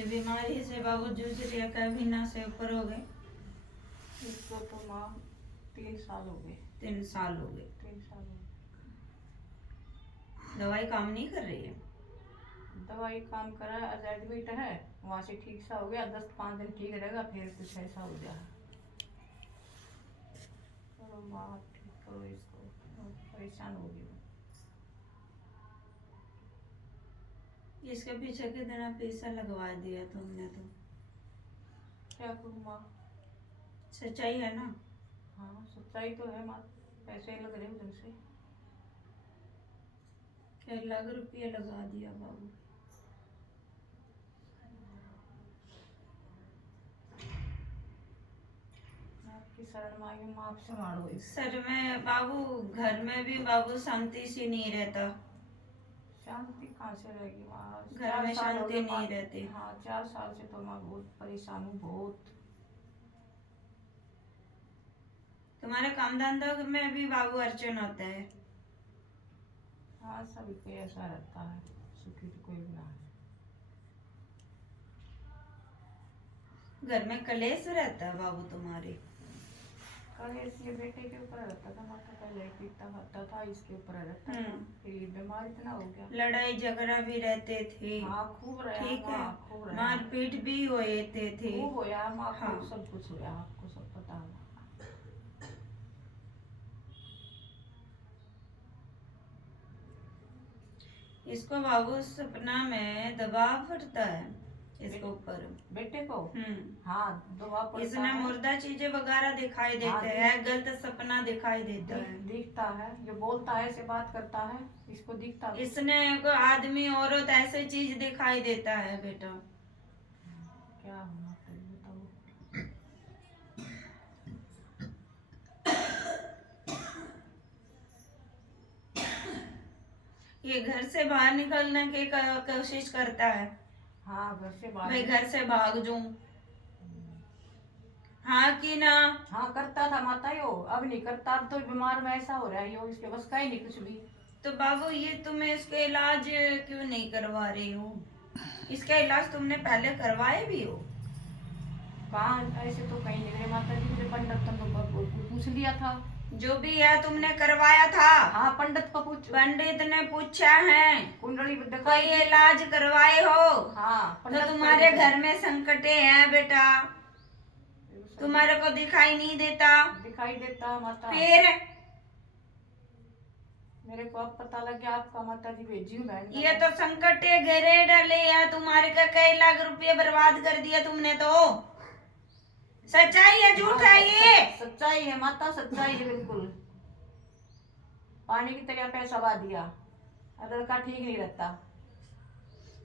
ये बीमारी से बाबू जूझ रहे, कभी ना से ऊपर हो गए। इसको तो माँ 3 साल हो गए। 3 साल हो गए। 3 साल हो गए। दवाई काम नहीं कर रही है? दवाई काम कर रहा है, आज एडमिट है, वहाँ से ठीक सा हो गया, 10-5 दिन ठीक रहेगा, फिर कुछ ऐसा हो गया। करो माँ, ठीक करो इसको, बहुत परेशान हो गई। इसके पीछे कितना पैसा लगवा दिया तुमने तो। क्या करूँ माँ? सच्चाई है ना? हाँ सच्चाई तो है माँ, पैसे लग रहे उधर से। 1 लाख रुपया लगा दिया बाबू। आपकी शरण में आई हूँ माँ, आप संभालो इसे। सर में बाबू, घर में भी बाबू शांति से नहीं रहता। शांति कहाँ से रहेगी माँ? घर में शांति नहीं रहती। हाँ 4 साल से तो मैं बहुत परेशान हूँ, बहुत। तुम्हारे काम धंधा में भी बाबू अर्चन होता है? हाँ सभी को ऐसा रहता है, सुखी तो कोई भी ना है। घर में कलेश रहता है बाबू तुम्हारे? कलेश ये बेटे के ऊपर रहता था, माता पहले पीता खाता था, इसके ऊपर रहता था, फिर ये बीमार इतना हो गया। लड़ाई झगड़ा भी रहते थे? हाँ खूब रहा। ठीक है, हाँ, खूब रहा। मारपीट भी होते थे? खूब होया माँ, हाँ। खूब सब कुछ होया, आपको सब पता है। इसको बाबू सपना में दबाव पड़ता है इसके ऊपर, बेटे को। हाँ दवा पड़ता इसने है। मुर्दा चीजें वगैरह दिखाई देते हैं, गलत सपना दिखाई देता है। दिखता है, जो बोलता है ऐसे बात करता है, इसको दिखता है। इसने को आदमी औरत ऐसे चीज दिखाई देता है बेटा। क्या होना चाहिए बताओ? ये घर से बाहर निकलने की कोशिश करता है। हाँ घर से बाहर। मैं घर से भाग जाऊं, हाँ कि ना? हाँ करता था माता यो, अब नहीं करता, अब तो बीमार में ऐसा हो रहा है यो, इसके बस का ही नहीं कुछ भी। तो बाबू ये तुम्हें इसके इलाज क्यों नहीं करवा रही हो? इसका इलाज तुमने पहले करवाए भी हो? कहाँ, ऐसे तो कहीं नहीं गए माता जी, मुझे पंडित को पूछ लिया था। जो भी है तुमने करवाया था? हाँ पंडित को पूछ, पंडित ने पूछा है? कुंडली कोई इलाज करवाए हो? हाँ तो तुम्हारे घर में संकटे हैं बेटा, तुम्हारे को दिखाई नहीं देता? दिखाई देता माता। फिर मेरे को अब पता लग गया, आपका माता जी भेजी हूँ बहन। ये तो संकटे घेरे डाले हैं तुम्हारे का, कई लाख रुपए बर्बाद कर दिया तुमने तो। सच्चाई है झूठ है ये? सच्चाई है माता, सच्चाई है बिल्कुल। पानी की तरह पैसा बहा दिया, अदर का ठीक नहीं रहता।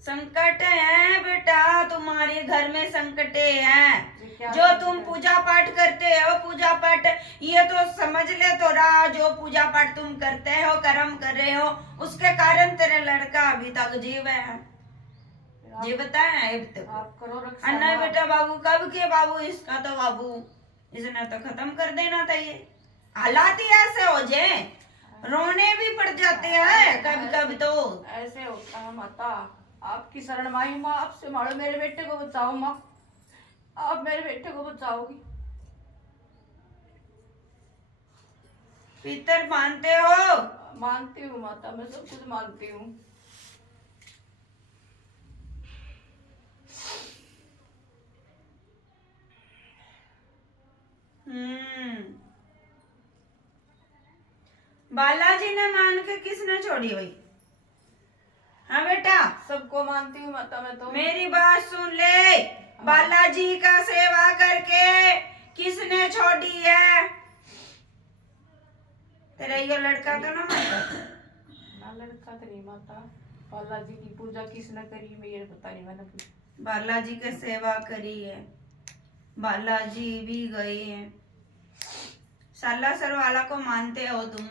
संकट है बेटा, तुम्हारे घर में संकटे हैं। जो तुम पूजा पाठ करते हो, पूजा पाठ ये तो समझ ले तो रहा, जो पूजा पाठ तुम करते हो, कर्म कर रहे हो, उसके कारण तेरा लड़का अभी तक जीव है। जीवता है अभी तक। आप करो रक्षा। अन्ना बेटा बाबू कब के बाबू, इसका तो बाबू इसने तो खत्म कर देना था। ये हालात ही ऐसे हो जाए, रोने भी पड़ जाते हैं कभी कभी तो। ऐसे होता है माता, आपकी शरण में आई हूँ माँ, आपसे मारो, मेरे बेटे को बचाओ माँ, आप मेरे बेटे को बचाओगी। पितर मानते हो? मानती हूँ माता, मैं सब कुछ मानती हूँ। बालाजी ने मान के किसने छोड़ी हुई? हाँ बेटा सबको मानती हूँ माता मैं तो। मेरी बात सुन ले, बालाजी का सेवा करके किसने छोड़ी है? तेरा ये लड़का तो ना माता? ना लड़का तो नहीं माता, बालाजी की पूजा किसने करी मैं ये पता नहीं, मैंने कुछ। बालाजी की सेवा करी है, बालाजी भी गए हैं। सालासर वाला को मानते हो तुम?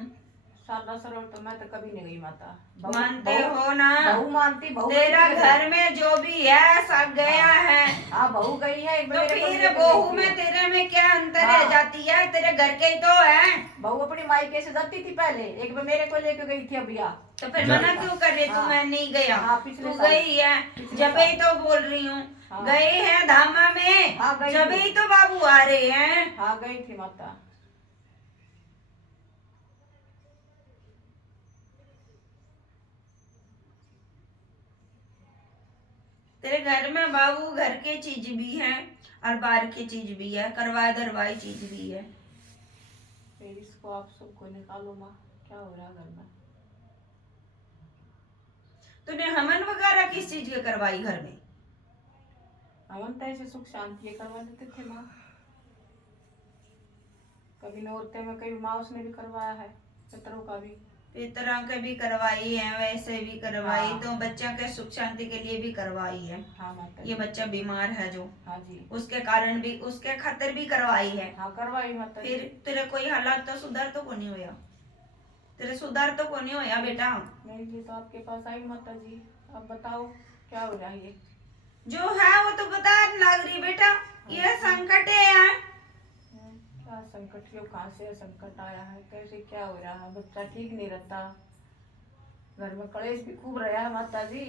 सालासर तो मैं तो कभी नहीं गई माता। मानते हो ना? बहू मानती, बहू तेरा घर में जो भी है सब गया है। हाँ बहू गई है। तो फिर बहू में तेरे में क्या अंतर रह जाती है? तेरे घर के ही तो है। बहू अपनी मायके से जाती थी पहले, एक बार मेरे को लेके गई थी अभिया। तो फिर मना क्यों कर रहे तू? हाँ। मैं नहीं गया। हाँ, पिछले तू साल। गई है, पिछले जब ही तो बोल रही हूँ। हाँ। गए हैं धामा में, हाँ, गई जब थी। ही तो बाबू आ रहे हैं। हाँ गई थी माता। तेरे घर में बाबू घर के चीज भी है और बाहर की चीज भी है, करवाए दरवाई चीज भी है। फिर इसको आप सबको निकालो माँ, क्या हो रहा है घर में? तूने हवन वगैरह किस चीज की करवाई घर में? हवन तो ऐसे सुख शांति ये करवा देते थे माँ। कभी नौरते में कभी माँ उसने भी करवाया है, पितरों का भी। पितरों के भी करवाई है, वैसे भी करवाई, हाँ। तो बच्चा के सुख शांति के लिए भी करवाई है। हाँ माता ये जी। बच्चा बीमार है जो, हाँ जी। उसके कारण भी, उसके खातिर भी करवाई है। हाँ करवाई माता जी। फिर तेरे कोई हालात तो सुधार तो को नहीं होया? तेरे सुधार तो को नहीं होया बेटा? मेरे लिए तो आपके पास आई माता जी, अब बताओ क्या हो रहा है ये? जो है वो तो बता लग रही बेटा, ये संकट है। क्या संकट, क्यों कहाँ से संकट आया है, कैसे क्या हो रहा है? बच्चा ठीक नहीं रहता, घर में कलेश भी खूब रहा है माता जी।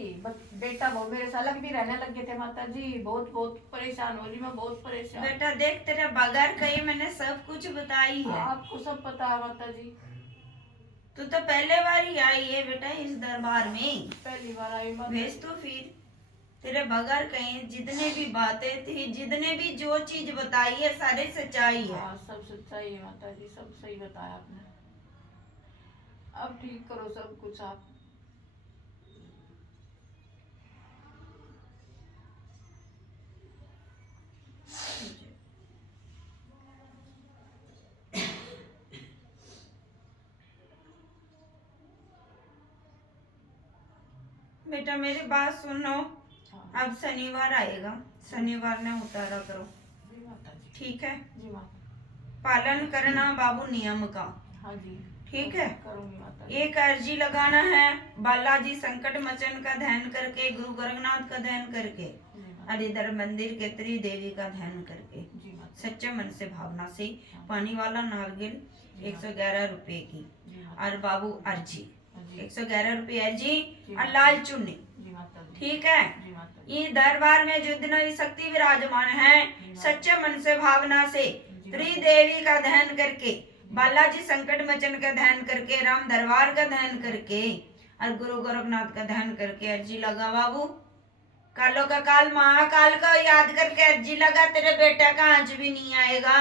बेटा वो मेरे से अलग भी रहने लग गए थे माता जी, बहुत बहुत परेशान हो रही मैं, बहुत परेशान। बेटा देख, तेरे बगैर कहीं मैंने सब कुछ बताई है। आपको सब पता है माता जी। तू तो पहले बार ही आई है बेटा इस दरबार में, पहली बार आई माता भेज जी। तो फिर तेरे बगैर कहीं जितने भी बातें थी, जितने भी जो चीज बताई है, सारे सच्चाई है। हाँ सब सच्चाई है माता जी, सब सही बताया आपने। अब ठीक करो सब कुछ आप। बेटा मेरी बात सुनो, हाँ अब शनिवार आएगा, शनिवार ने उतारा करो, जी माता जी। ठीक है? जी माता। पालन करना बाबू नियम का, हाँ जी ठीक है? करूंगी माता जी। एक अर्जी लगाना है, बालाजी संकट मोचन का ध्यान करके, गुरु गोरखनाथ का ध्यान करके, जी माता। और इधर मंदिर के त्रिदेवी का ध्यान करके, जी माता। सच्चे मन से भावना से, पानी वाला नारगिल 111 रुपए की, जी माता। और बाबू अर्जी हाँ जी। 111 रुपए अर्जी, जी और लाल चुन्नी, जी माता जी। ठीक है? जी माता जी। ये दरबार में जो दिनों शक्ति विराजमान है, सच्चे मन से भावना से, त्रिदेवी का ध्यान करके, बालाजी संकट मोचन का ध्यान करके, राम दरबार का ध्यान करके, और गुरु गोरखनाथ का ध्यान करके अर्जी लगा बाबू। कालो का काल महाकाल का याद करके अर्जी लगा, तेरे बेटा का आज भी नहीं आएगा।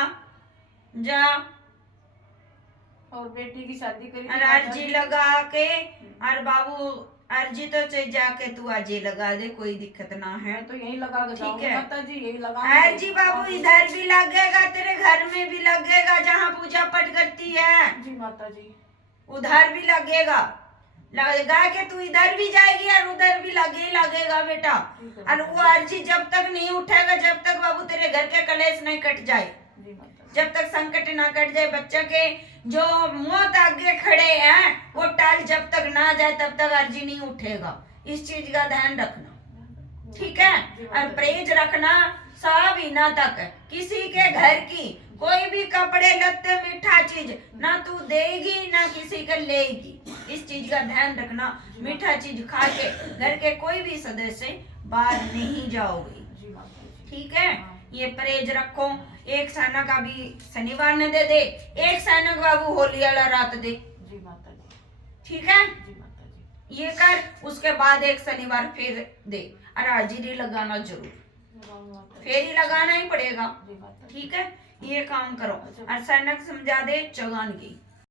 जा और बेटी की शादी करी थी और माता अर्जी जी। लगा के, और बाबू अर्जी तो चाहे जाके तू आज ही लगा दे, कोई दिक्कत ना है। मैं तो यही लगा के जाऊंगी है। माता जी, यही लगा। अर्जी बाबू इधर भी लगेगा, तेरे घर में भी लगेगा, जहाँ पूजा पाठ करती है जी माता जी। उधर भी लगेगा। लगेगा कि तू इधर भी जाएगी और उधर भी लगेगा बेटा। ठीक है और माता वो अर्जी जब तक नहीं उठेगा, जब तक बाबू तेरे घर के कलेश नहीं कट जाए, जी माता जी। जब तक संकट ना कट जाए, बच्चे के जो मौत आगे खड़े हैं वो टाल जब तक ना जाए, तब तक अर्जी नहीं उठेगा। इस चीज का ध्यान रखना, ठीक है? और परहेज रखना, सब इना तक किसी के घर की कोई भी कपड़े लत्ते मीठा चीज ना तू देगी ना किसी के लेगी। इस चीज का ध्यान रखना, मीठा चीज खा के घर के कोई भी सदस्य बाहर नहीं जाओगे, जी माता जी। ठीक है? ये परहेज रखो। एक साना का भी शनिवार ने दे दे, एक साना का बाबू होली वाला रात दे, जी माता जी। ठीक है? जी माता जी। ये कर, उसके बाद एक शनिवार फिर दे, और हाजिरी लगाना जरूर, लगाऊंगी माता जी। फिर ही लगाना ही पड़ेगा, जी माता जी। ठीक है? ये काम करो। और सैनक समझा दे चगान की,